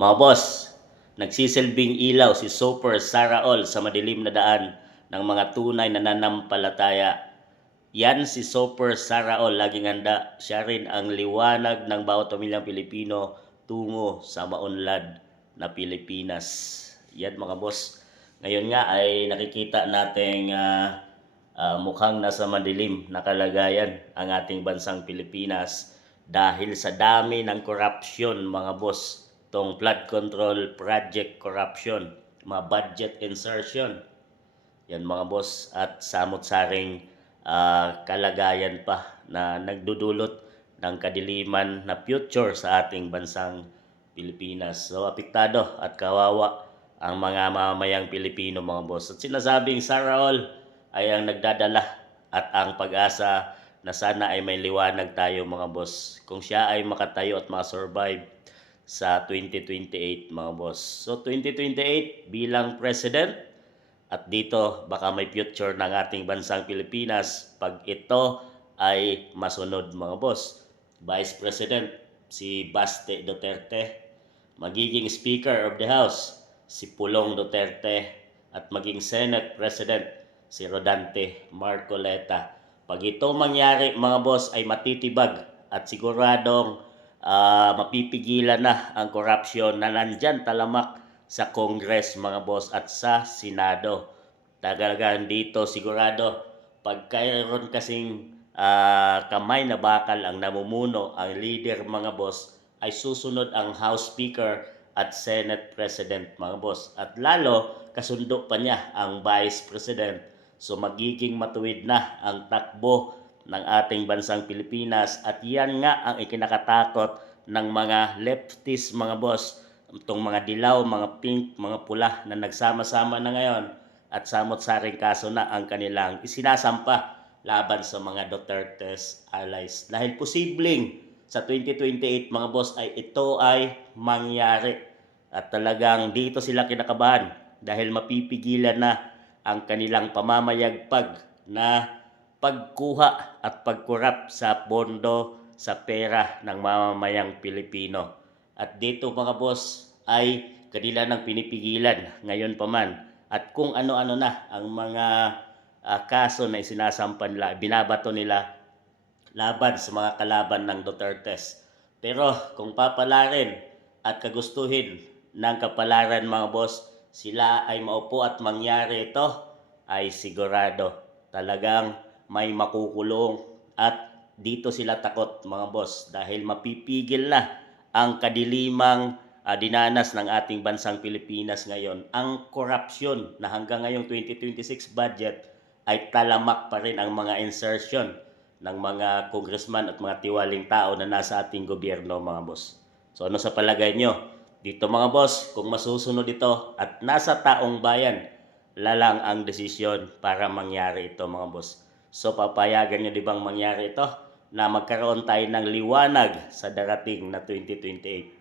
Mga boss, nagsisilbing ilaw si Super Sara All sa madilim na daan ng mga tunay na nanampalataya. Yan si Super Sara All, laging handa. Siya rin ang liwanag ng bawat pamilyang Pilipino tungo sa maunlad na Pilipinas. Yan mga boss. Ngayon nga ay nakikita nating mukhang nasa madilim na kalagayan ang ating bansang Pilipinas dahil sa dami ng korupsyon mga boss. Tong flood control project corruption, mga budget insertion. Yan mga boss, at samot-saring kalagayan pa na nagdudulot ng kadiliman na future sa ating bansang Pilipinas. So apektado at kawawa ang mga mamamayang Pilipino mga boss. At sinasabing Sara All ay ang nagdadala at ang pag-asa na sana ay may liwanag tayo mga boss. Kung siya ay makatayo at makasurvive sa 2028 mga boss. So 2028 bilang president, at dito baka may future ng ating bansang Pilipinas pag ito ay masunod mga boss. Vice President si Baste Duterte, magiging Speaker of the House si Pulong Duterte, at maging Senate President si Rodante Marcoleta. Pag ito mangyari mga boss ay matitibag at siguradong mapipigilan na ang korupsyon na nandyan talamak sa Congress mga boss at sa Senado. Talagang dito sigurado pag kayroon kasing kamay na bakal ang namumuno, ang leader mga boss, ay susunod ang House Speaker at Senate President mga boss. At lalo kasundo pa niya ang Vice President. So magiging matuwid na ang takbo ng ating bansang Pilipinas, at yan nga ang ikinakatakot ng mga leftist mga boss, itong mga dilaw, mga pink, mga pula na nagsama-sama na ngayon at samot-saring kaso na ang kanilang isinasampa laban sa mga Duterte's allies. Dahil posibleng sa 2028 mga boss ay ito ay mangyari, at talagang dito sila kinakabahan dahil mapipigilan na ang kanilang pamamayagpag na pagkuha at pagkurap sa pondo, sa pera ng mamamayang Pilipino. At dito mga boss ay kanila nang pinipigilan ngayon pa man. At kung ano-ano na ang mga kaso na isinasampan nila, binabato nila laban sa mga kalaban ng Dutertes. Pero kung papalarin at kagustuhin ng kapalaran mga boss, sila ay maupo at mangyari ito, ay sigurado talagang may makukulong. At dito sila takot mga boss dahil mapipigil na ang kadilimang dinanas ng ating bansang Pilipinas ngayon. Ang korupsyon na hanggang ngayong 2026 budget ay talamak pa rin ang mga insertion ng mga congressman at mga tiwaling tao na nasa ating gobyerno mga boss. So ano sa palagay nyo? Dito mga boss, kung masusunod ito at nasa taong bayan, lalang ang desisyon para mangyari ito mga boss. So papayagan nyo di bang mangyari ito na magkaroon tayo ng liwanag sa darating na 2028?